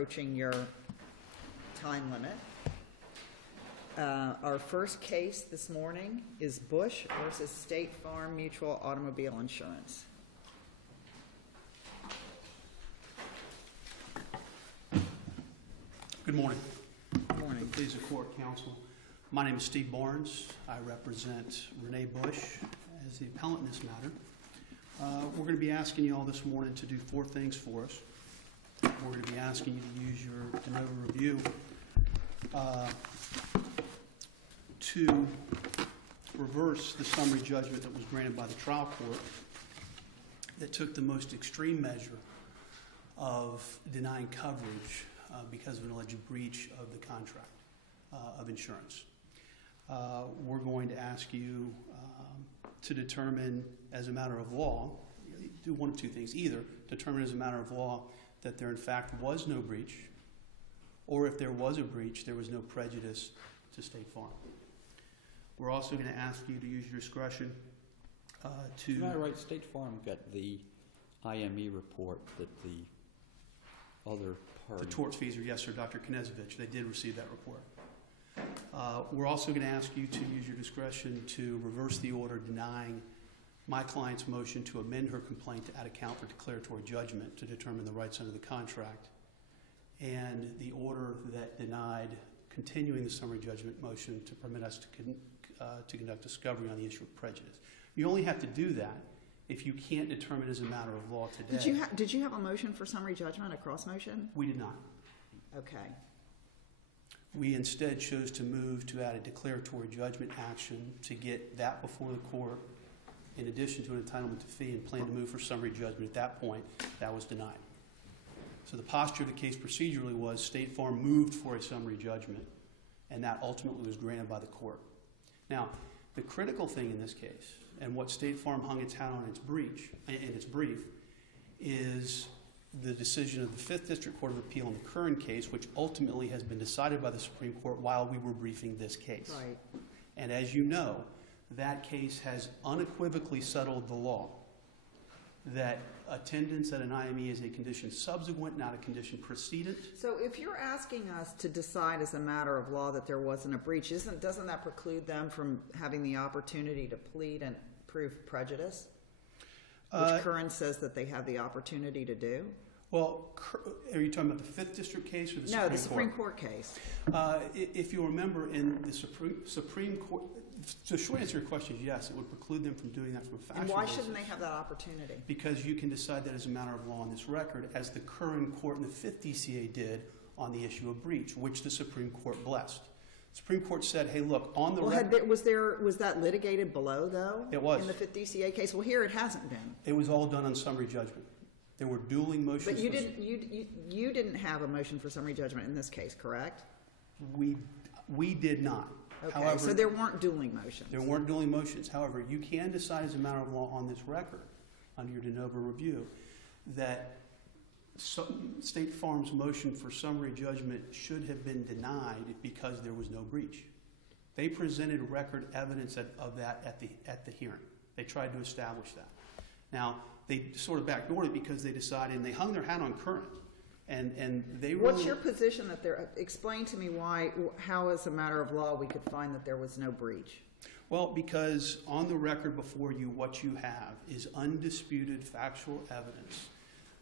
approaching your time limit. Our first case this morning is Bush versus State Farm Mutual Automobile Insurance. Good morning. Good morning. Please, the court, counsel. My name is Steve Barnes. I represent Renee Bush as the appellant in this matter. We're going to be asking you all this morning to do 4 things for us. We're going to be asking you to use your de novo review to reverse the summary judgment that was granted by the trial court that took the most extreme measure of denying coverage because of an alleged breach of the contract of insurance. We're going to ask you to determine as a matter of law, do one of 2 things. Either determine as a matter of law that there in fact was no breach, or if there was a breach, there was no prejudice to State Farm. We're also going to ask you to use your discretion to... Am I right? State Farm got the IME report that the other party... The tortfeasor, yes, sir, Dr. Knezevich. They did receive that report. We're also going to ask you to use your discretion to reverse the order denying my client's motion to amend her complaint to add account for declaratory judgment to determine the rights under the contract, and the order that denied continuing the summary judgment motion to permit us to conduct discovery on the issue of prejudice. You only have to do that if you can't determine as a matter of law today. Did you have a motion for summary judgment, a cross motion? We did not. Okay. We instead chose to move to add a declaratory judgment action to get that before the court, in addition to an entitlement to fee, and plan to move for summary judgment. At that point, that was denied. So the posture of the case procedurally was State Farm moved for a summary judgment, and that ultimately was granted by the court. Now, the critical thing in this case, and what State Farm hung its hat on in its brief, is the decision of the 5th District Court of Appeal in the current case, which ultimately has been decided by the Supreme Court while we were briefing this case. Right. And as you know, that case has unequivocally settled the law that attendance at an IME is a condition subsequent, not a condition precedent. So if you're asking us to decide as a matter of law that there wasn't a breach, doesn't that preclude them from having the opportunity to plead and prove prejudice, which Curran says that they have the opportunity to do? Well, are you talking about the 5th District case or the Supreme Court? No, the Supreme Court case. If you remember, in the Supreme Court, the short answer to your question is yes, it would preclude them from doing that from a factual basis. And why shouldn't they have that opportunity? Because you can decide that as a matter of law on this record, as the Curran Court in the 5th DCA did on the issue of breach, which the Supreme Court blessed. The Supreme Court said, hey, look, on the record... Was that litigated below, though? It was. In the 5th DCA case? Well, here it hasn't been. It was all done on summary judgment. There were dueling motions. But you didn't have a motion for summary judgment in this case, correct? We did not. Okay, however, so there weren't dueling motions. There weren't dueling motions. However, you can decide as a matter of law on this record, under your de novo review, that State Farm's motion for summary judgment should have been denied because there was no breach. They presented record evidence of that at the hearing. They tried to establish that. Now, they sort of backdoored it because they decided, and they hung their hat on Curran. And they really... What's your position that there... Explain to me how as a matter of law we could find that there was no breach. Well, because on the record before you, what you have is undisputed factual evidence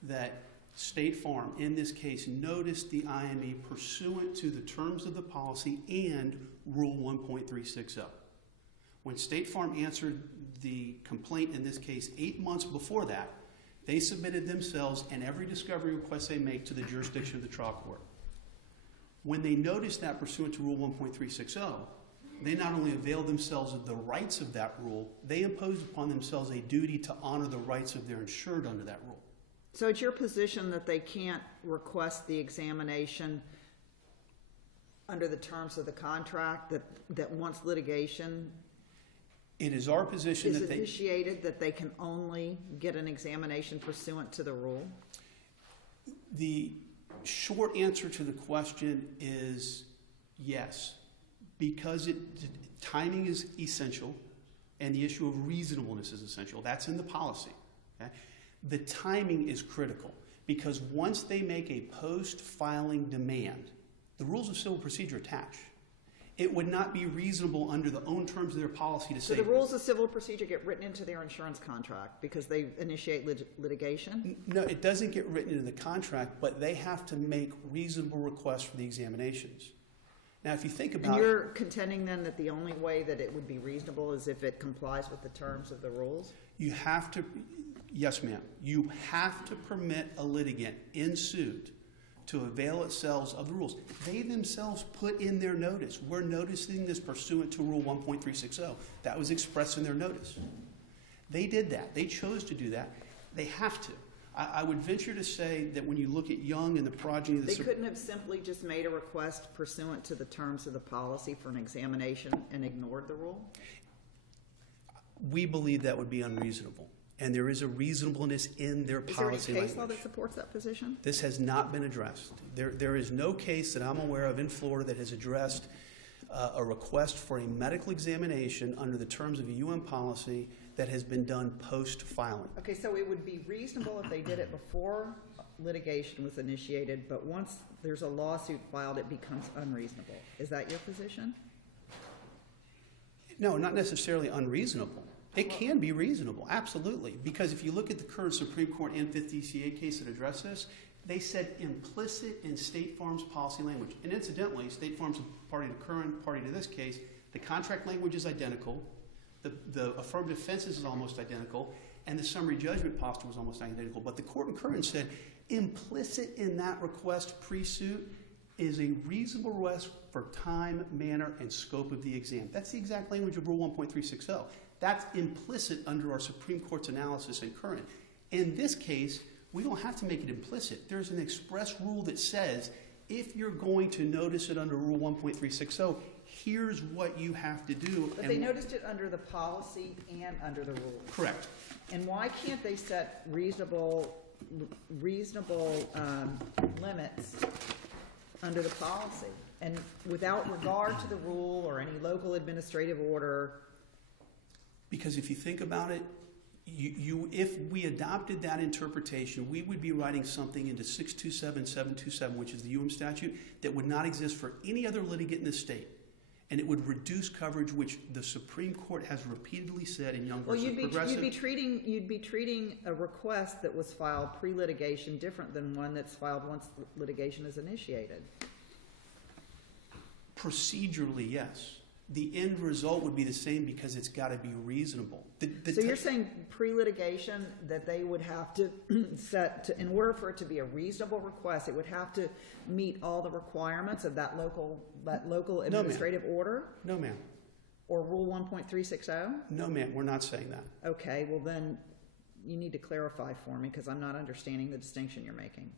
that State Farm, in this case, noticed the IME pursuant to the terms of the policy and Rule 1.360. When State Farm answered the complaint in this case 8 months before that, they submitted themselves and every discovery request they make to the jurisdiction of the trial court. When they noticed that pursuant to Rule 1.360, they not only availed themselves of the rights of that rule, they imposed upon themselves a duty to honor the rights of their insured under that rule. So it's your position that they can't request the examination under the terms of the contract, that once litigation... It is our position that initiated that they can only get an examination pursuant to the rule? The short answer to the question is yes, because timing is essential and the issue of reasonableness is essential. That's in the policy. Okay? The timing is critical because once they make a post-filing demand, the rules of civil procedure attach. It would not be reasonable under the own terms of their policy to say... So the rules of civil procedure get written into their insurance contract because they initiate litigation? No, it doesn't get written into the contract, but they have to make reasonable requests for the examinations. Now, if you think about... And you're contending then that the only way that it would be reasonable is if it complies with the terms of the rules? You have to... Yes, ma'am. You have to permit a litigant in suit to avail itself of the rules. They themselves put in their notice, we're noticing this pursuant to Rule 1.360. That was expressed in their notice. They did that. They chose to do that. They have to. I would venture to say that when you look at Young and the progeny... They couldn't have simply just made a request pursuant to the terms of the policy for an examination and ignored the rule? We believe that would be unreasonable. And there is a reasonableness in their policy language. Is there any case law that supports that position? This has not been addressed. There is no case that I'm aware of in Florida that has addressed a request for a medical examination under the terms of a UN policy that has been done post-filing. Okay, so it would be reasonable if they did it before litigation was initiated, but once there's a lawsuit filed, it becomes unreasonable. Is that your position? No, not necessarily unreasonable. It can be reasonable, absolutely. Because if you look at the current Supreme Court and Fifth DCA case that addressed this, they said implicit in State Farm's policy language. And incidentally, State Farm's a party to current, party to this case. The contract language is identical. The affirmative defenses is almost identical. And the summary judgment posture was almost identical. But the court in current said implicit in that request pre-suit is a reasonable request for time, manner, and scope of the exam. That's the exact language of Rule 1.360. That's implicit under our Supreme Court's analysis in current. In this case, we don't have to make it implicit. There's an express rule that says if you're going to notice it under Rule 1.360, here's what you have to do. But they noticed it under the policy and under the rules. Correct. And why can't they set reasonable limits under the policy? And without regard to the rule or any local administrative order? Because if you think about it, if we adopted that interpretation, we would be writing something into 627727, which is the UM statute, that would not exist for any other litigant in the state. And it would reduce coverage, which the Supreme Court has repeatedly said in Young versus Progressive. You'd be treating a request that was filed pre-litigation different than one that's filed once litigation is initiated. Procedurally, yes. The end result would be the same because it's got to be reasonable. So you're saying pre-litigation that they would have to set, in order for it to be a reasonable request, it would have to meet all the requirements of that local administrative order? No, ma'am. Or Rule 1.360? No, ma'am. We're not saying that. Okay. Well, then you need to clarify for me because I'm not understanding the distinction you're making.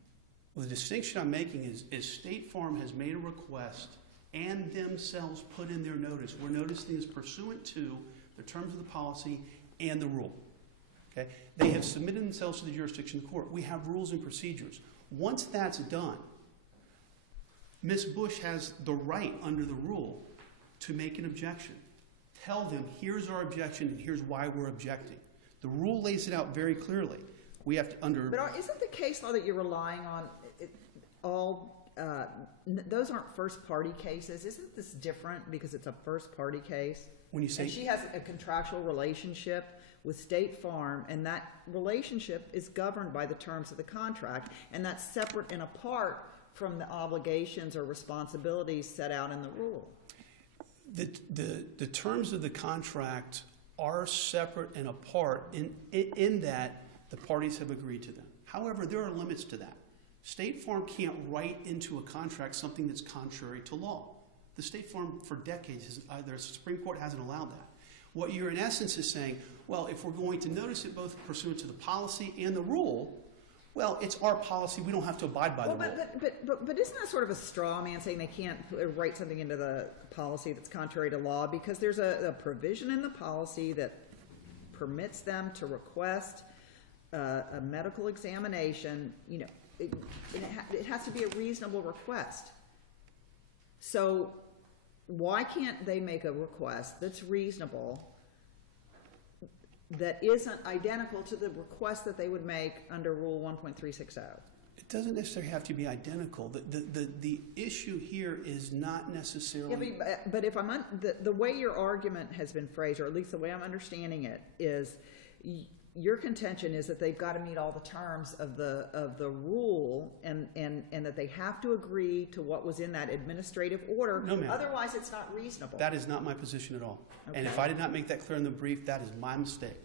Well, the distinction I'm making is State Farm has made a request and themselves put in their notice. We're noticing this pursuant to the terms of the policy and the rule. Okay? They have submitted themselves to the jurisdiction of the court. We have rules and procedures. Once that's done, Ms. Bush has the right under the rule to make an objection. Tell them, here's our objection and here's why we're objecting. The rule lays it out very clearly. We have to But isn't the case law that you're relying on those aren't first-party cases? Isn't this different because it's a first-party case? When you say... And she has a contractual relationship with State Farm, and that relationship is governed by the terms of the contract, and that's separate and apart from the obligations or responsibilities set out in the rule. The terms of the contract are separate and apart in that the parties have agreed to them. However, there are limits to that. State Farm can't write into a contract something that's contrary to law. The State Farm, for decades, the Supreme Court hasn't allowed that. What you're in essence is saying, well, if we're going to notice it both pursuant to the policy and the rule, well, it's our policy. We don't have to abide by the rule. But isn't that sort of a straw man saying they can't write something into the policy that's contrary to law? Because there's a provision in the policy that permits them to request a medical examination. You know, it has to be a reasonable request. So why can't they make a request that's reasonable that isn't identical to the request that they would make under Rule 1.360? doesn't necessarily have to be identical. The issue here is not necessarily... Yeah, but if I'm the way your argument has been phrased, or at least the way I'm understanding it, is your contention is that they've got to meet all the terms of the rule, and that they have to agree to what was in that administrative order. No, ma'am. Otherwise, it's not reasonable. That is not my position at all. Okay. And if I did not make that clear in the brief, that is my mistake.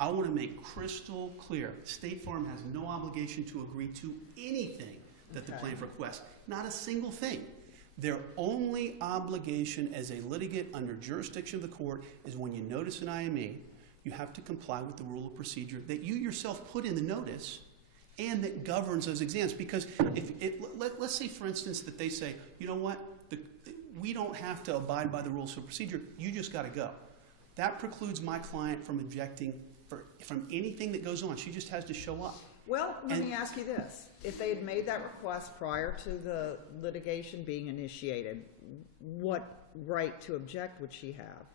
I want to make crystal clear, State Farm has no obligation to agree to anything that the plaintiff requests. Not a single thing. Their only obligation as a litigant under jurisdiction of the court is when you notice an IME, you have to comply with the rule of procedure that you yourself put in the notice and that governs those exams. Because let's say, for instance, that they say, you know what, we don't have to abide by the rules of procedure, you just got to go. That precludes my client from objecting from anything that goes on. She just has to show up. Well, let me ask you this. If they had made that request prior to the litigation being initiated, what right to object would she have?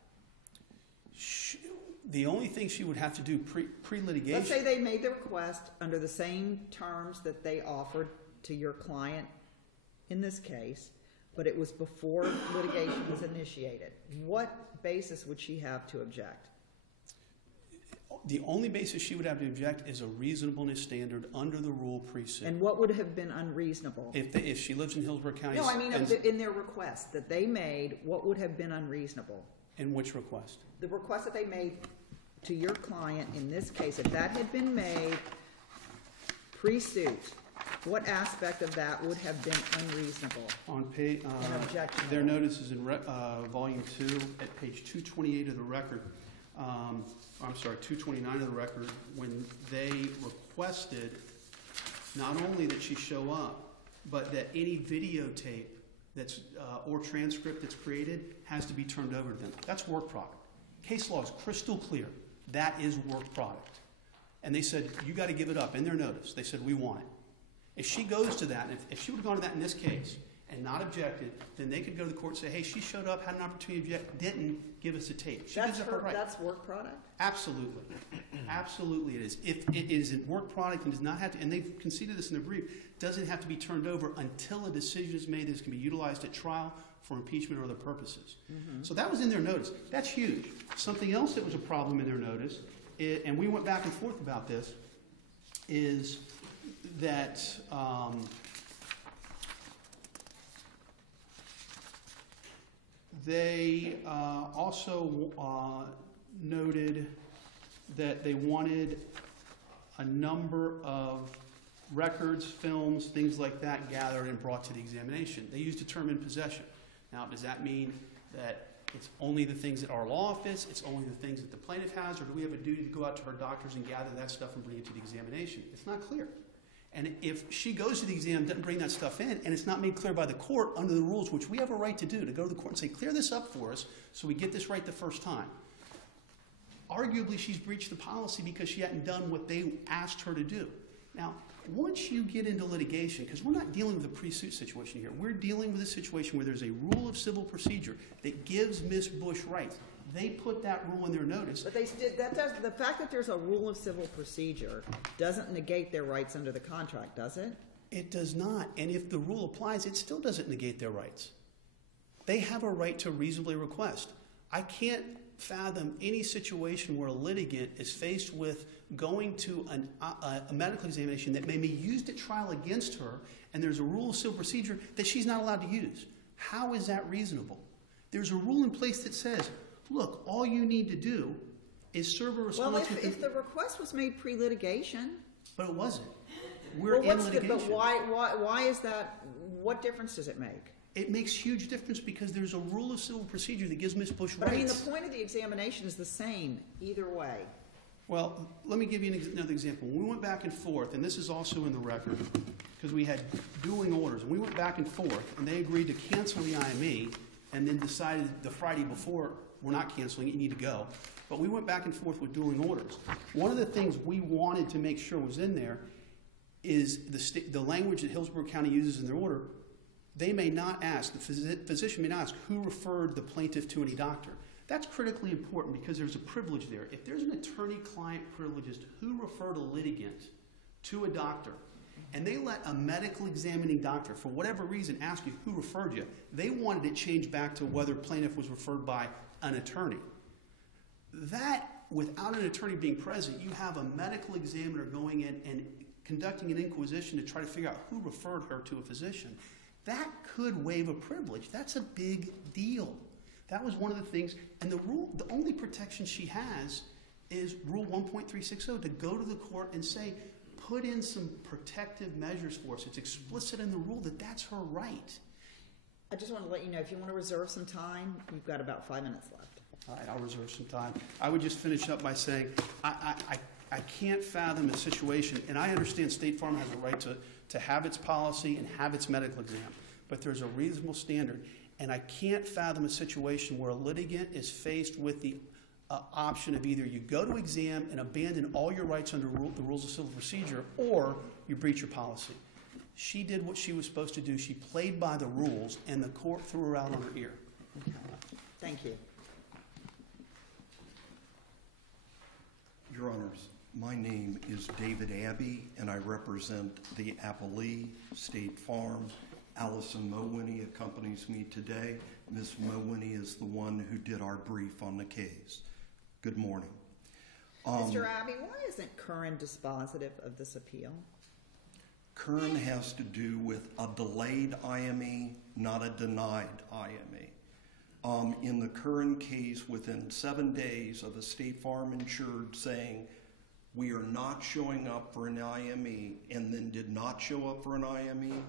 The only thing she would have to do pre-litigation... Let's say they made the request under the same terms that they offered to your client in this case, but it was before litigation was initiated. What basis would she have to object? The only basis she would have to object is a reasonableness standard under the rule pre-suit. And what would have been unreasonable? If she lives in Hillsborough County... No, I mean in their request that they made, what would have been unreasonable? In which request? The request that they made to your client in this case, if that had been made pre-suit, what aspect of that would have been unreasonable? On page, their notice is in volume 2 at page 228 of the record. I'm sorry, 229 of the record, when they requested not only that she show up, but that any videotape that's or transcript that's created has to be turned over to them. That's work product. Case law is crystal clear. That is work product. And they said, you got to give it up in their notice. They said, we want it. If she goes to that, if she would have gone to that in this case and not objected, then they could go to the court and say, hey, she showed up, had an opportunity to object, didn't give us a tape. She gives up her right. That's work product? Absolutely. Absolutely it is. If it is a work product and does not have to, and they've conceded this in their brief, doesn't have to be turned over until a decision is made that can be utilized at trial for impeachment or other purposes. Mm-hmm. So that was in their notice. That's huge. Something else that was a problem in their notice, and we went back and forth about this, is that they also noted that they wanted a number of records, films, things like that gathered and brought to the examination. They used the term in possession. Now, does that mean that it's only the things at our law office, it's only the things that the plaintiff has, or do we have a duty to go out to her doctors and gather that stuff and bring it to the examination? It's not clear. And if she goes to the exam and doesn't bring that stuff in, and it's not made clear by the court under the rules, which we have a right to do, to go to the court and say, clear this up for us so we get this right the first time. Arguably, she's breached the policy because she hadn't done what they asked her to do. Now, once you get into litigation, because we're not dealing with a pre-suit situation here, we're dealing with a situation where there's a rule of civil procedure that gives Ms. Bush rights. They put that rule in their notice. But the fact that there's a rule of civil procedure doesn't negate their rights under the contract, does it? It does not. And if the rule applies, it still doesn't negate their rights. They have a right to reasonably request. I can't fathom any situation where a litigant is faced with going to a medical examination that may be used at trial against her, and there's a rule of civil procedure that she's not allowed to use. How is that reasonable? There's a rule in place that says, look, all you need to do is serve a response. Well, if the request was made pre-litigation. But it wasn't. We're in litigation. But why is that? What difference does it make? It makes huge difference because there's a rule of civil procedure that gives Ms. Bush rights. But I mean, the point of the examination is the same either way. Well, let me give you another example. When we went back and forth, and this is also in the record, because we had dueling orders, and we went back and forth, and they agreed to cancel the IME, and then decided the Friday before, we're not canceling it, you need to go. But we went back and forth with dueling orders. One of the things we wanted to make sure was in there is the language that Hillsborough County uses in their order. They may not ask, the physician may not ask, who referred the plaintiff to any doctor. That's critically important because there's a privilege there. If there's an attorney-client privilege as to who referred a litigant to a doctor, and they let a medical examining doctor, for whatever reason, ask you who referred you. They wanted it changed back to whether plaintiff was referred by an attorney. That, without an attorney being present, you have a medical examiner going in and conducting an inquisition to try to figure out who referred her to a physician. That could waive a privilege. That's a big deal. That was one of the things, and the only protection she has is Rule 1.360, to go to the court and say, put in some protective measures for us. It's explicit in the rule that that's her right. I just want to let you know, if you want to reserve some time, you've got about 5 minutes left. All right, I'll reserve some time. I would just finish up by saying I can't fathom a situation, and I understand State Farm has a right to have its policy and have its medical exam, but there's a reasonable standard, and I can't fathom a situation where a litigant is faced with the option of either you go to exam and abandon all your rights under the rules of civil procedure, or you breach your policy. She did what she was supposed to do. She played by the rules, and the court threw her out on her ear. Thank you. Your Honors, my name is David Abbey, and I represent the appellee, State Farm. Allison Mowiney accompanies me today. Ms. Mowiney is the one who did our brief on the case. Good morning. Mr. Abbey, why isn't Curran dispositive of this appeal? Curran has to do with a delayed IME, not a denied IME. In the Curran case, within 7 days of a State Farm insured saying, we are not showing up for an IME, and then did not show up for an IME,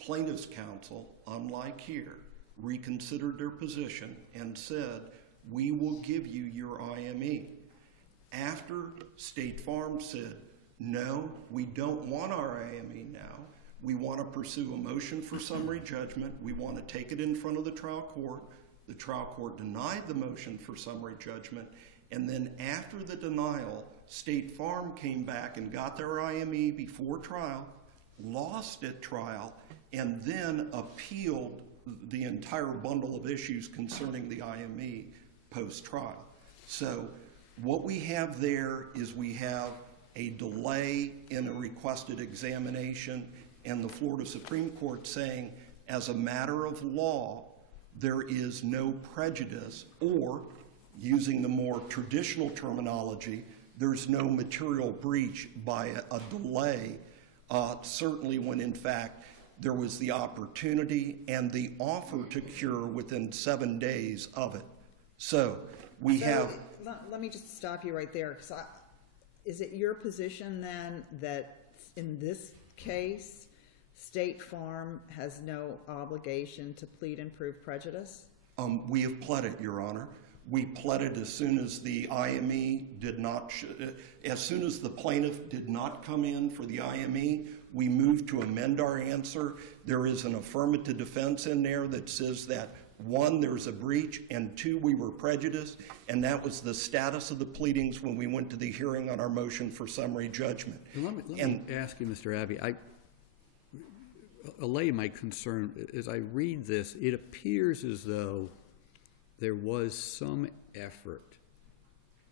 plaintiff's counsel, unlike here, reconsidered their position and said, we will give you your IME. After State Farm said, no, we don't want our IME now. We want to pursue a motion for summary judgment. We want to take it in front of the trial court. The trial court denied the motion for summary judgment. And then after the denial, State Farm came back and got their IME before trial, lost at trial, and then appealed the entire bundle of issues concerning the IME post-trial. So what we have there is we have a delay in a requested examination, and the Florida Supreme Court saying, as a matter of law, there is no prejudice, or, using the more traditional terminology, there's no material breach by a delay, certainly when, in fact, there was the opportunity and the offer to cure within 7 days of it. So we have... Let me just stop you right there. Is it your position then that in this case, State Farm has no obligation to plead and prove prejudice? We have pled it, Your Honor. We pled it as soon as the IME did not, as soon as the plaintiff did not come in for the IME, we moved to amend our answer. There is an affirmative defense in there that says that, one, there's a breach, and two, we were prejudiced, and that was the status of the pleadings when we went to the hearing on our motion for summary judgment. Let me ask you, Mr. Abbey, allay my concern. As I read this, it appears as though there was some effort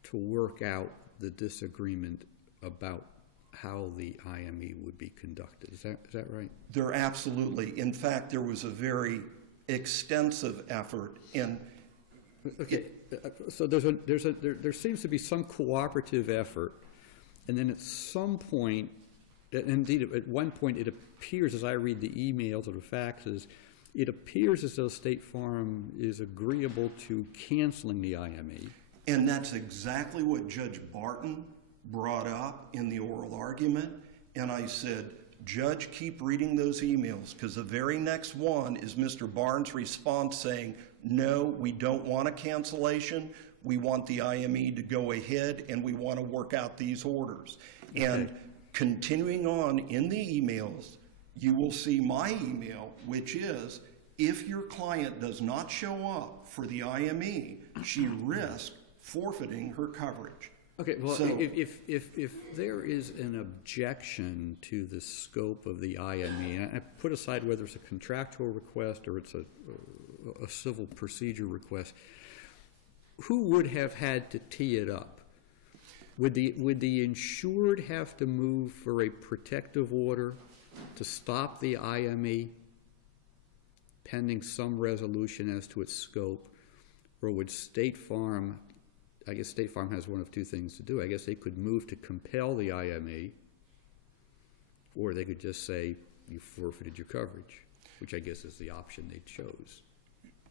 to work out the disagreement about how the IME would be conducted. Is that right? There absolutely. In fact, there was a very extensive effort in... Okay, so there seems to be some cooperative effort, and then at some point, and indeed at one point it appears, as I read the emails or the faxes, it appears as though State Farm is agreeable to canceling the IME. And that's exactly what Judge Barton brought up in the oral argument. And I said, Judge, keep reading those emails, because the very next one is Mr. Barnes' response saying, no, we don't want a cancellation. We want the IME to go ahead, and we want to work out these orders. Okay. And continuing on in the emails, you will see my email, which is, if your client does not show up for the IME, she risks forfeiting her coverage. Okay, well, so, if there is an objection to the scope of the IME, and I put aside whether it's a contractual request or it's a civil procedure request, who would have had to tee it up? Would the insured have to move for a protective order to stop the IME pending some resolution as to its scope? Or would State Farm, I guess State Farm has one of two things to do. I guess they could move to compel the IME, or they could just say, you forfeited your coverage, which I guess is the option they chose.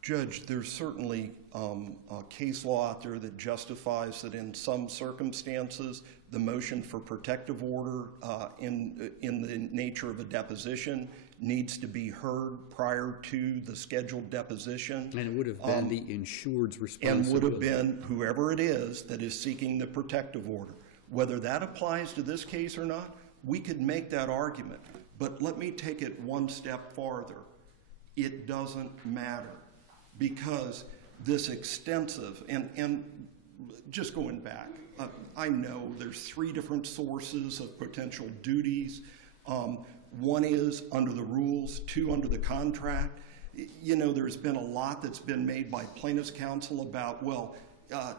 Judge, there's certainly a case law out there that justifies that in some circumstances the motion for protective order in the nature of a deposition needs to be heard prior to the scheduled deposition. And it would have been the insured's responsibility. And would have been whoever it is that is seeking the protective order. Whether that applies to this case or not, we could make that argument. But let me take it one step farther. It doesn't matter. Because this extensive, and just going back, I know there's 3 different sources of potential duties. One is under the rules, 2 under the contract. You know, there's been a lot that's been made by plaintiff's counsel about, well,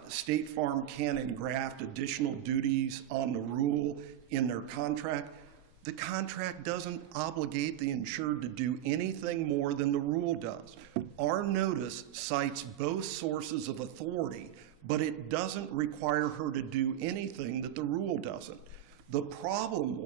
State Farm can engraft additional duties on the rule in their contract. The contract doesn't obligate the insured to do anything more than the rule does. Our notice cites both sources of authority, but it doesn't require her to do anything that the rule doesn't. The problem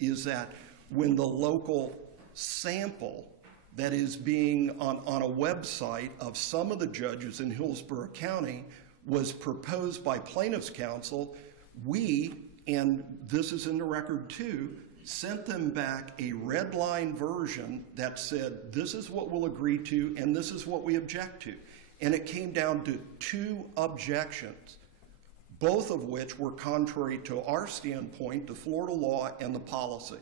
is that when the local sample that is being on a website of some of the judges in Hillsborough County was proposed by plaintiff's counsel, we, and this is in the record too, sent them back a red line version that said, this is what we'll agree to and this is what we object to. And it came down to 2 objections, both of which were contrary to our standpoint, the Florida law and the policy.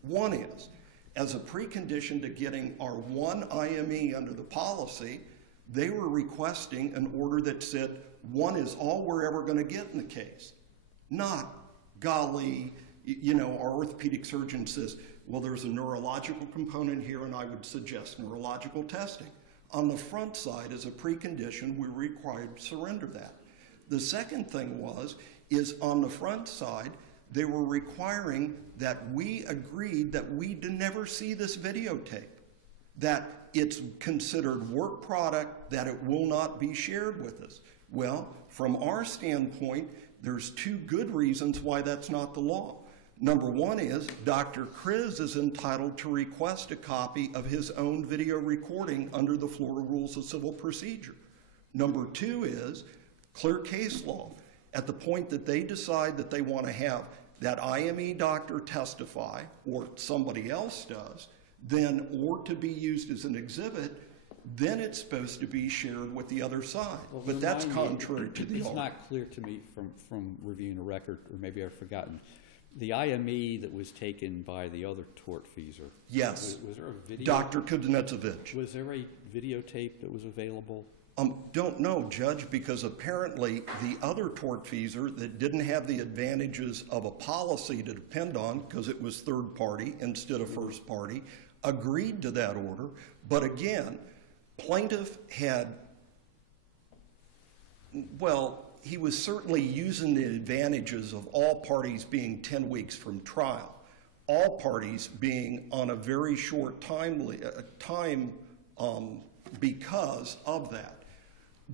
One is, as a precondition to getting our one IME under the policy, they were requesting an order that said, 1 is all we're ever going to get in the case. Not, golly, you know, our orthopedic surgeon says, well, there's a neurological component here, and I would suggest neurological testing. On the front side, as a precondition, we were required to surrender that. The second thing is on the front side, they were requiring that we agreed that we would never see this videotape, that it's considered work product, that it will not be shared with us. Well, from our standpoint, there's 2 good reasons why that's not the law. Number 1 is Dr. Kriz is entitled to request a copy of his own video recording under the Florida Rules of Civil Procedure. Number 2 is clear case law. At the point that they decide that they want to have that IME doctor testify, or somebody else does, then, or to be used as an exhibit, then it's supposed to be shared with the other side. Well, but that's contrary to the It's law. not clear to me from reviewing the record, or maybe I've forgotten. The IME that was taken by the other tortfeasor. Yes. Was there a video? Dr. Kuznetsovich. Was there a videotape that was available? Don't know, Judge, because apparently the other tortfeasor that didn't have the advantages of a policy to depend on, because it was third party instead of first party, agreed to that order. But again, plaintiff had, well, he was certainly using the advantages of all parties being 10 weeks from trial, all parties being on a very short time because of that.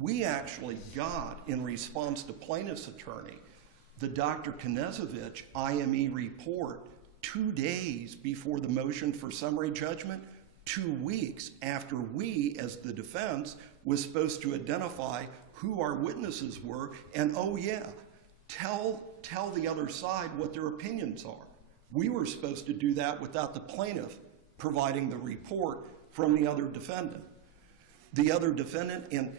We actually got, in response to plaintiff's attorney, the Dr. Kuznetsovich IME report 2 days before the motion for summary judgment, 2 weeks after we, as the defense, was supposed to identify who our witnesses were, and oh yeah, tell the other side what their opinions are. We were supposed to do that without the plaintiff providing the report from the other defendant. The other defendant, and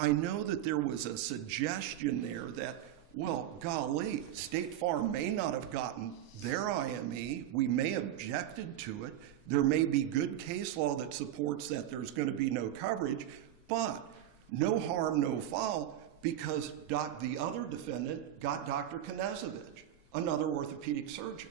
I know that there was a suggestion there that, well, golly, State Farm may not have gotten their IME. We may have objected to it. There may be good case law that supports that there's going to be no coverage, but no harm, no foul, because the other defendant got Dr. Kuznetsovich, another orthopedic surgeon.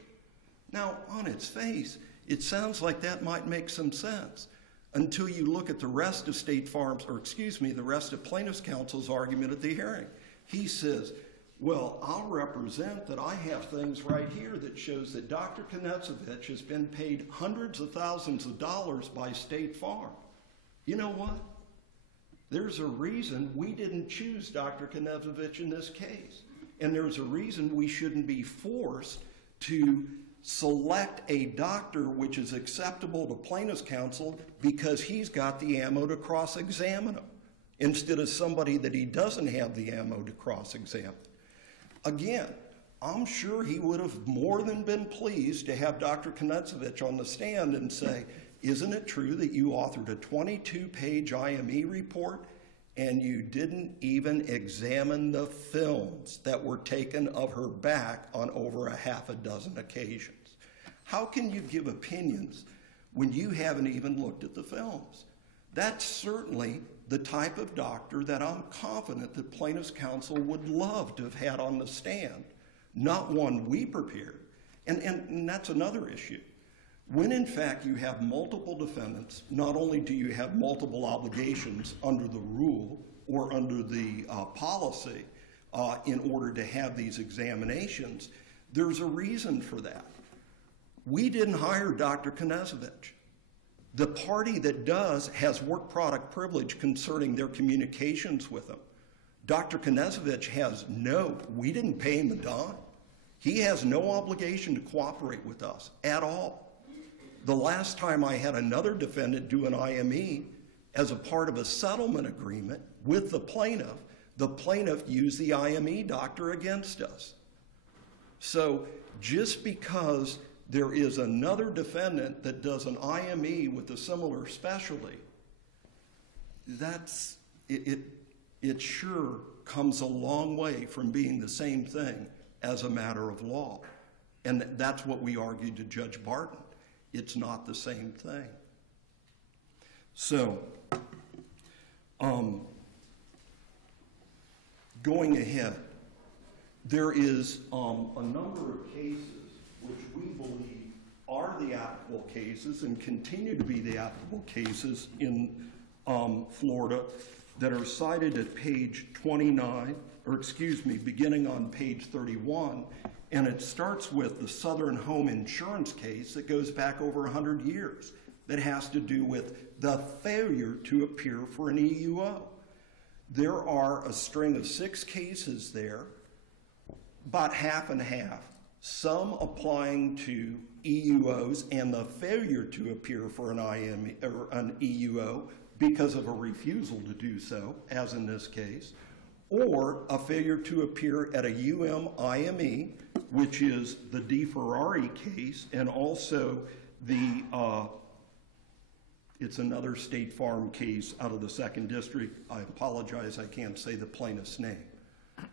Now, on its face, it sounds like that might make some sense until you look at the rest of State Farm's, or excuse me, the rest of plaintiff's counsel's argument at the hearing. He says, Well, I'll represent that I have things right here that shows that Dr. Konetsevich has been paid hundreds of thousands of dollars by State Farm. You know what? There's a reason we didn't choose Dr. Konetsevich in this case. And there's a reason we shouldn't be forced to select a doctor which is acceptable to plaintiff's counsel because he's got the ammo to cross-examine him instead of somebody that he doesn't have the ammo to cross-examine. Again, I'm sure he would have more than been pleased to have Dr. Konetsevich on the stand and say, isn't it true that you authored a 22-page IME report and you didn't even examine the films that were taken of her back on over a half a dozen occasions? How can you give opinions when you haven't even looked at the films? That's certainly the type of doctor that I'm confident that plaintiff's counsel would love to have had on the stand, not one we prepared. And that's another issue. When in fact you have multiple defendants, not only do you have multiple obligations under the rule or under the policy in order to have these examinations, there's a reason for that. We didn't hire Dr. Konetsevich. The party that does has work product privilege concerning their communications with him. Dr. Konetsevich has we didn't pay him a dime. He has no obligation to cooperate with us at all. The last time I had another defendant do an IME as a part of a settlement agreement with the plaintiff used the IME doctor against us. So just because there is another defendant that does an IME with a similar specialty, it sure comes a long way from being the same thing as a matter of law. And that's what we argued to Judge Barton. It's not the same thing. So, going ahead, there is a number of cases which we believe are the applicable cases and continue to be the applicable cases in Florida that are cited at page 29, beginning on page 31. And it starts with the Southern Home Insurance case that goes back over 100 years that has to do with the failure to appear for an EUO. There are a string of 6 cases there, about half and half, some applying to EUOs and the failure to appear for an IME or an EUO because of a refusal to do so, as in this case, or a failure to appear at a IME, which is the DeFerrari case, and also the, it's another State Farm case out of the 2nd District. I apologize, I can't say the plaintiff's name.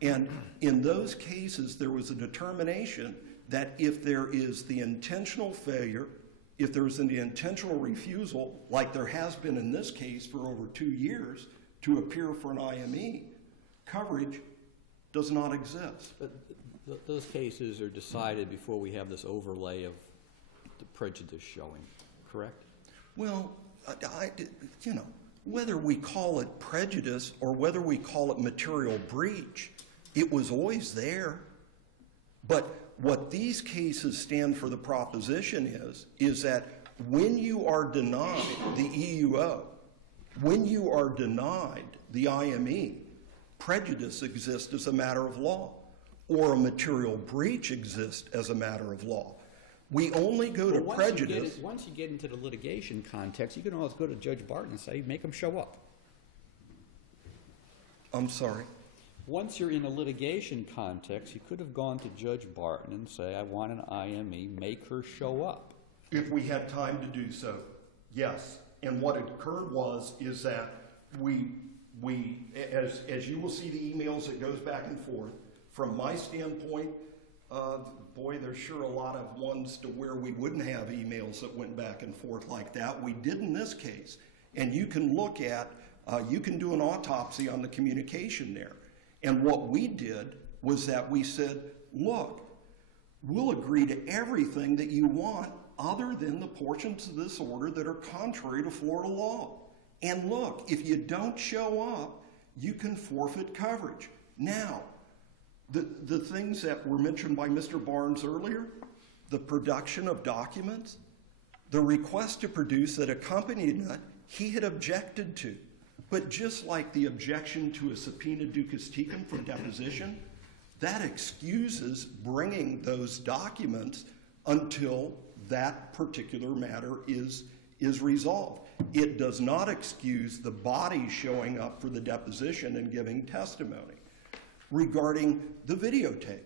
And in those cases, there was a determination that if there is the intentional failure, if there's an intentional refusal, like there has been in this case for over 2 years, to appear for an IME, coverage does not exist. But those cases are decided before we have this overlay of the prejudice showing, correct? Well, whether we call it prejudice or whether we call it material breach, it was always there. But what these cases stand for the proposition is that when you are denied the EUO, when you are denied the IME, prejudice exists as a matter of law, or a material breach exists as a matter of law. We only go to prejudice. Once you get into the litigation context, you can always go to Judge Barton and say, make them show up. I'm sorry? Once you're in a litigation context, you could have gone to Judge Barton and say, I want an IME, make her show up. If we had time to do so, yes. And what occurred is that as you will see the emails that goes back and forth, from my standpoint, boy, there's sure a lot of ones to where we wouldn't have emails that went back and forth like that. We did in this case. And you can look at, you can do an autopsy on the communication there. And what we did was that we said, look, we'll agree to everything that you want other than the portions of this order that are contrary to Florida law. And look, if you don't show up, you can forfeit coverage. Now, The things that were mentioned by Mr. Barnes earlier, the production of documents, the request to produce that accompanied it, he had objected to. But just like the objection to a subpoena ducis tecum for deposition, that excuses bringing those documents until that particular matter is resolved. It does not excuse the body showing up for the deposition and giving testimony. Regarding the videotape,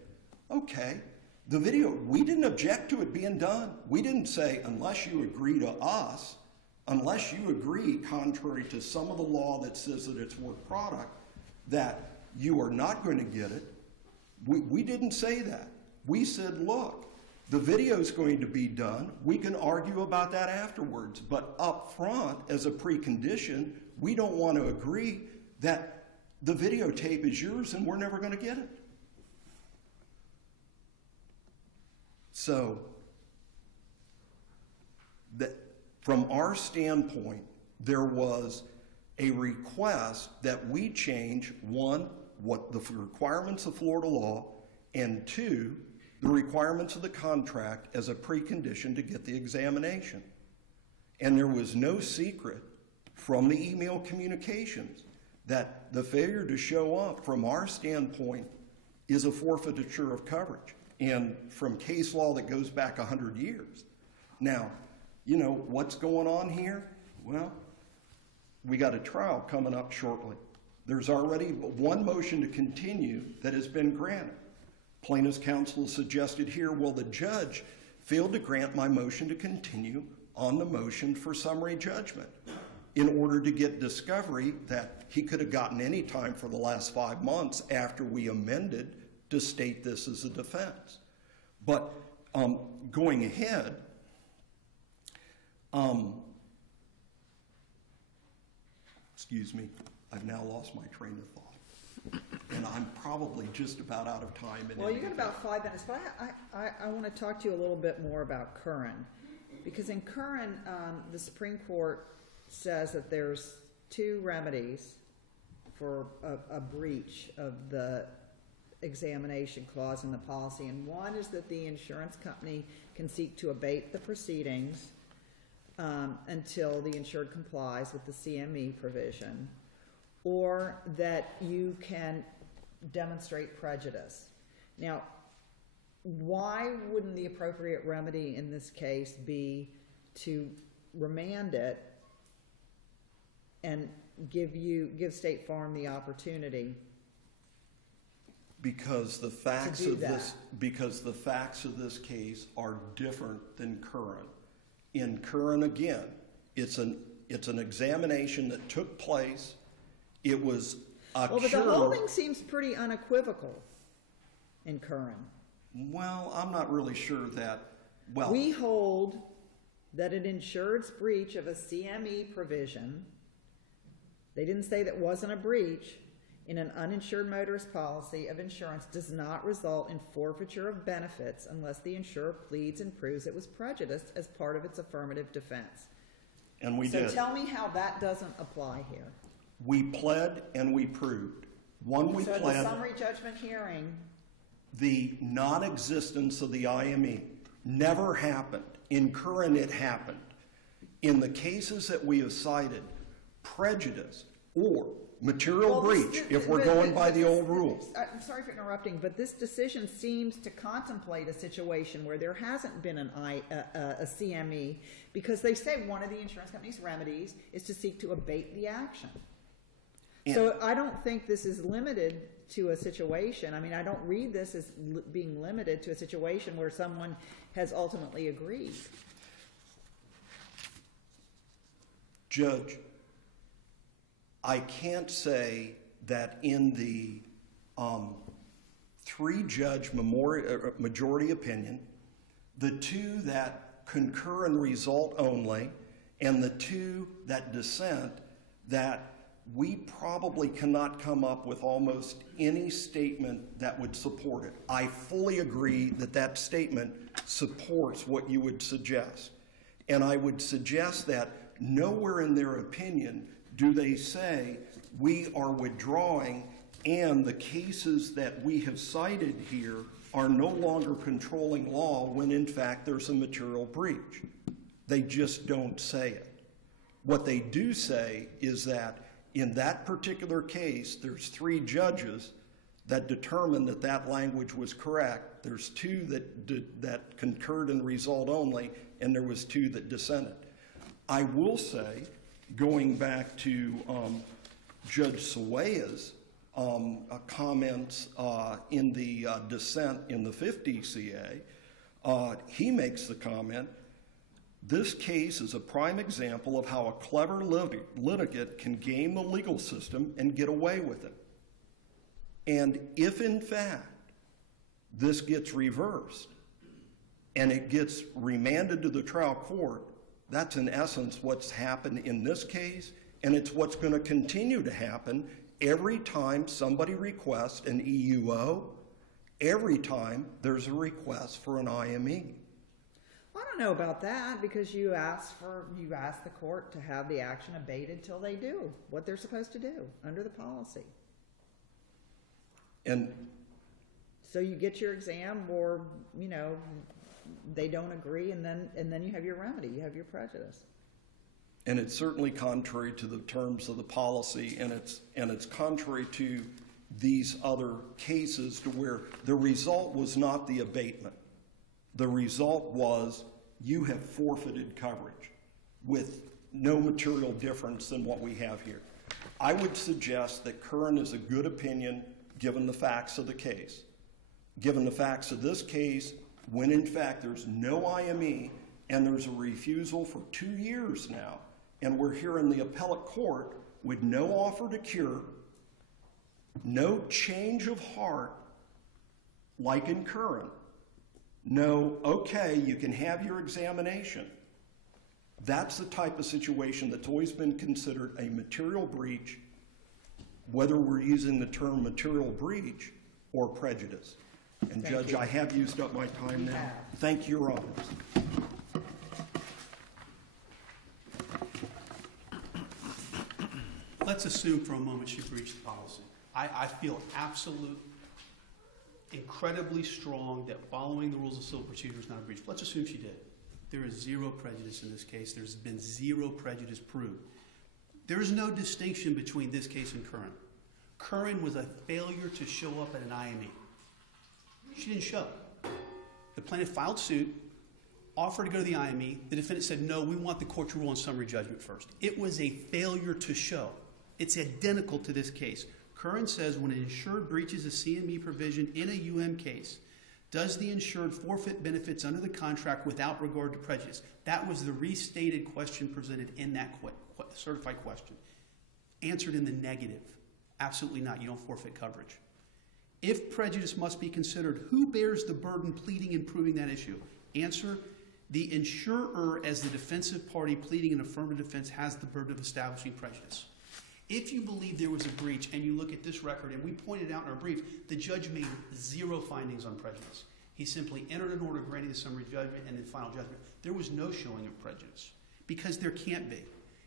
okay, the video, we didn't object to it being done. We didn't say, unless you agree to us, unless you agree, contrary to some of the law that says that it's work product, that you are not going to get it. We didn't say that. We said, look, the video is going to be done. We can argue about that afterwards. But up front, as a precondition, we don't want to agree that the videotape is yours and we're never going to get it. So, that from our standpoint, there was a request that we change, one, what the requirements of Florida law, and two, the requirements of the contract as a precondition to get the examination. And there was no secret from the email communications that the failure to show up, from our standpoint, is a forfeiture of coverage, and from case law that goes back 100 years. Now, you know, what's going on here? Well, we got a trial coming up shortly. There's already one motion to continue that has been granted. Plaintiff's counsel suggested here, well, the judge failed to grant my motion to continue on the motion for summary judgment in order to get discovery that he could have gotten any time for the last 5 months after we amended to state this as a defense. But going ahead, excuse me, I've now lost my train of thought. And I'm probably just about out of time. Well, you got about 5 minutes, but I want to talk to you a little bit more about Curran. Because in Curran, the Supreme Court says that there's 2 remedies for a breach of the examination clause in the policy. And one is that the insurance company can seek to abate the proceedings until the insured complies with the CME provision, or that you can demonstrate prejudice. Now, why wouldn't the appropriate remedy in this case be to remand it and give State Farm the opportunity? Because the facts of this case are different than Curran. In Curran, again, it's an examination that took place. It was a Well, but the holding seems pretty unequivocal in Curran. Well, I'm not really sure that. Well, we hold that an insured's breach of a CME provision, they didn't say that wasn't a breach, in an uninsured motorist policy of insurance does not result in forfeiture of benefits unless the insurer pleads and proves it was prejudiced as part of its affirmative defense. And we did. So tell me how that doesn't apply here. We pled and we proved. One, we pled. So the summary judgment hearing. The non-existence of the IME never happened. In Curran, it happened. In the cases that we have cited, prejudice or material breach, if we're going by the old rules. I'm sorry for interrupting, but this decision seems to contemplate a situation where there hasn't been a CME, because they say one of the insurance company's remedies is to seek to abate the action. So I don't think this is limited to a situation. I mean, I don't read this as being limited to a situation where someone has ultimately agreed. Judge, I can't say that in the 3-judge majority opinion, the 2 that concur and result only, and the 2 that dissent, that we probably cannot come up with almost any statement that would support it. I fully agree that that statement supports what you would suggest. And I would suggest that nowhere in their opinion do they say we are withdrawing And the cases that we have cited here are no longer controlling law when, in fact, there's a material breach. They just don't say it. What they do say is that in that particular case, there's 3 judges that determined that that language was correct. There's 2 that concurred in the result only, and there was 2 that dissented. I will say, going back to Judge Sawaya's comments in the dissent in the 50 CA, he makes the comment, this case is a prime example of how a clever litigant can game the legal system and get away with it. And if, in fact, this gets reversed and it gets remanded to the trial court, that's in essence what's happened in this case, and it's what's going to continue to happen every time somebody requests an EUO, every time there's a request for an IME. Well, I don't know about that, because you ask the court to have the action abated till they do what they're supposed to do under the policy. And so you get your exam, or they don't agree, and then you have your remedy, you have your prejudice. And it's certainly contrary to the terms of the policy, and it's contrary to these other cases to where the result was not the abatement. The result was you have forfeited coverage with no material difference than what we have here. I would suggest that Curran is a good opinion given the facts of the case. Given the facts of this case, when in fact there's no IME and there's a refusal for 2 years now, and we're here in the appellate court with no offer to cure, no change of heart, like in Curran, no, okay, you can have your examination. That's the type of situation that's always been considered a material breach, whether we're using the term material breach or prejudice. And Thank Judge, you. I have used up my time now. have. Thank you, Your Honors. Let's assume for a moment she breached the policy. I feel incredibly strong that following the rules of civil procedure is not a breach. Let's assume she did. There is zero prejudice in this case. There's been zero prejudice proved. There is no distinction between this case and Curran. Curran was a failure to show up at an IME. She didn't show. The plaintiff filed suit, offered to go to the IME. The defendant said, no, we want the court to rule on summary judgment first. It was a failure to show. It's identical to this case. Curran says when an insured breaches a CME provision in a UM case, does the insured forfeit benefits under the contract without regard to prejudice? That was the restated question presented in that certified question. Answered in the negative. Absolutely not. You don't forfeit coverage. If prejudice must be considered, who bears the burden pleading and proving that issue? Answer, the insurer as the defensive party pleading an affirmative defense has the burden of establishing prejudice. If you believe there was a breach and you look at this record, and we pointed out in our brief, the judge made zero findings on prejudice. He simply entered an order granting the summary judgment and then final judgment. There was no showing of prejudice because there can't be.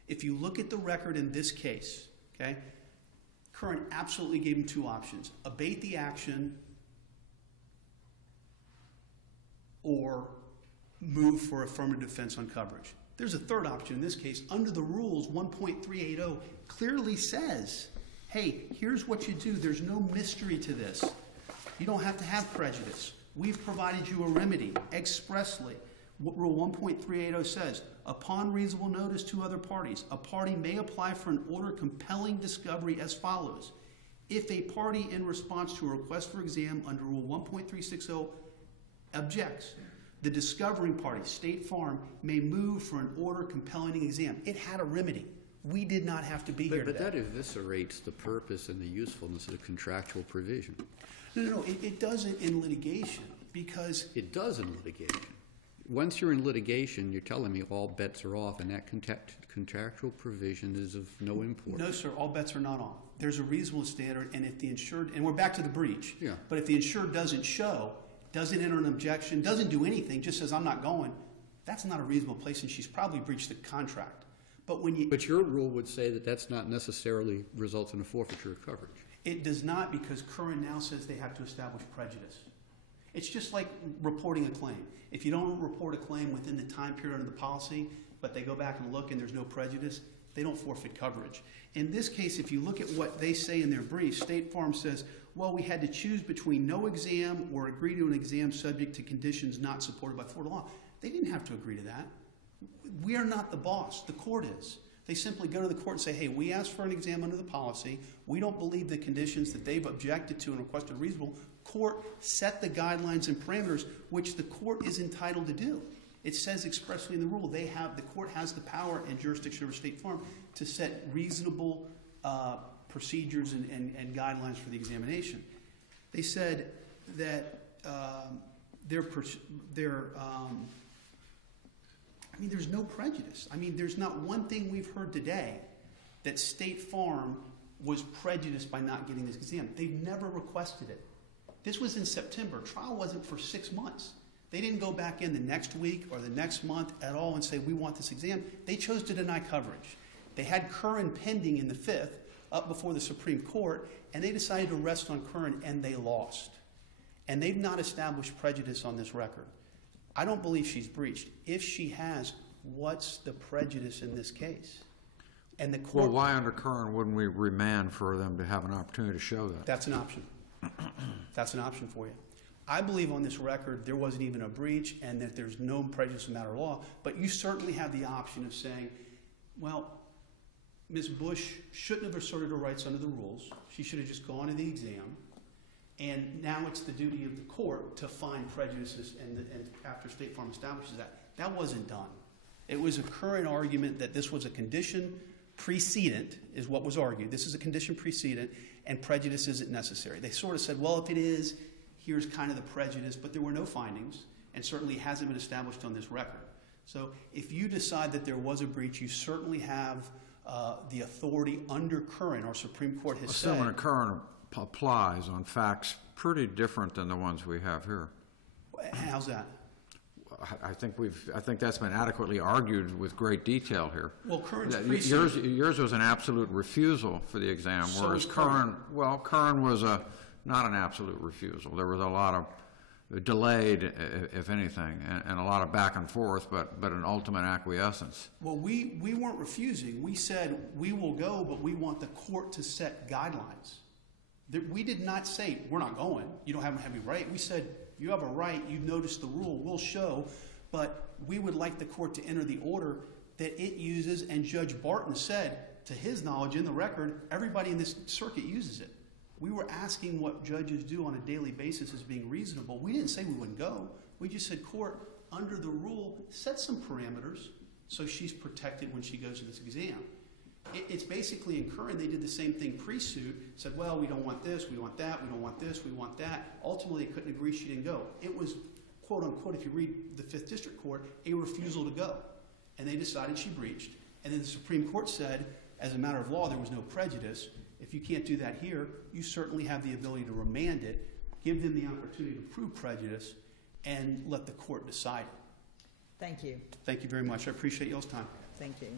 If you look at the record in this case, okay, Curran absolutely gave him 2 options. Abate the action or move for affirmative defense on coverage. There's a third option in this case. Under the rules, 1.380 clearly says, hey, here's what you do. There's no mystery to this. You don't have to have prejudice. We've provided you a remedy expressly. What Rule 1.380 says, upon reasonable notice to other parties, a party may apply for an order compelling discovery as follows. If a party in response to a request for exam under Rule 1.360 objects, the discovering party, State Farm, may move for an order compelling an exam. It had a remedy. We did not have to be here today. But that eviscerates the purpose and the usefulness of the contractual provision. No, it doesn't in litigation because... It does in litigation. Once you're in litigation, you're telling me all bets are off, and that contractual provision is of no import. No, sir, all bets are not off. There's a reasonable standard, and if the insured... And we're back to the breach. Yeah. But if the insured doesn't show, doesn't enter an objection, doesn't do anything, just says, I'm not going, that's not a reasonable place, and she's probably breached the contract. But when you... But your rule would say that that's not necessarily results in a forfeiture of coverage. It does not, because Curran now says they have to establish prejudice. It's just like reporting a claim. If you don't report a claim within the time period under the policy, but they go back and look and there's no prejudice, they don't forfeit coverage. In this case, if you look at what they say in their brief, State Farm says, well, we had to choose between no exam or agree to an exam subject to conditions not supported by Florida law. They didn't have to agree to that. We are not the boss. The court is. They simply go to the court and say, hey, we asked for an exam under the policy. We don't believe the conditions that they've objected to and requested reasonable. Court set the guidelines and parameters, which the court is entitled to do. It says expressly in the rule, the court has the power and jurisdiction over State Farm to set reasonable procedures and guidelines for the examination. They said that there's no prejudice. I mean, there's not one thing we've heard today that State Farm was prejudiced by not getting this exam. They've never requested it. This was in September. Trial wasn't for 6 months. They didn't go back in the next week or the next month at all and say, we want this exam. They chose to deny coverage. They had Curran pending in the 5th up before the Supreme Court, and they decided to rest on Curran, and they lost. And they've not established prejudice on this record. I don't believe she's breached. If she has, what's the prejudice in this case? And the court. Well, why under Curran wouldn't we remand for them to have an opportunity to show that? That's an option. That's an option for you. I believe on this record there wasn't even a breach and that there's no prejudice in matter of law, but you certainly have the option of saying, well, Ms. Bush shouldn't have asserted her rights under the rules. She should have just gone to the exam. And now it's the duty of the court to find prejudices, and after State Farm establishes that. That wasn't done. It was a current argument that this was a condition precedent, is what was argued. This is a condition precedent, and prejudice isn't necessary. They sort of said, well, if it is, here's kind of the prejudice, but there were no findings, and certainly hasn't been established on this record. So if you decide that there was a breach, you certainly have the authority under Curran, our Supreme Court has said. Assuming Curran applies on facts pretty different than the ones we have here. How's that? I think that's been adequately argued with great detail here. Well, Curran's yours was an absolute refusal for the exam, so whereas Curran was not an absolute refusal. There was a lot of delayed, if anything, and a lot of back and forth, but an ultimate acquiescence. Well, we weren't refusing. We said we will go, but we want the court to set guidelines. We did not say, we're not going. You don't have a right. We said, you have a right. You noticed the rule. We'll show. But we would like the court to enter the order that it uses. And Judge Barton said, to his knowledge in the record, everybody in this circuit uses it. We were asking what judges do on a daily basis as being reasonable. We didn't say we wouldn't go. We just said, court, under the rule, set some parameters so she's protected when she goes to this exam. It's basically in Curran, they did the same thing pre-suit, said, well, we don't want this, we want that, we don't want this, we want that. Ultimately, they couldn't agree, she didn't go. It was, quote unquote, if you read the 5th District Court, a refusal to go. And they decided she breached. And then the Supreme Court said, as a matter of law, there was no prejudice. If you can't do that here, you certainly have the ability to remand it, give them the opportunity to prove prejudice, and let the court decide. Thank you. Thank you very much. I appreciate y'all's time. Thank you.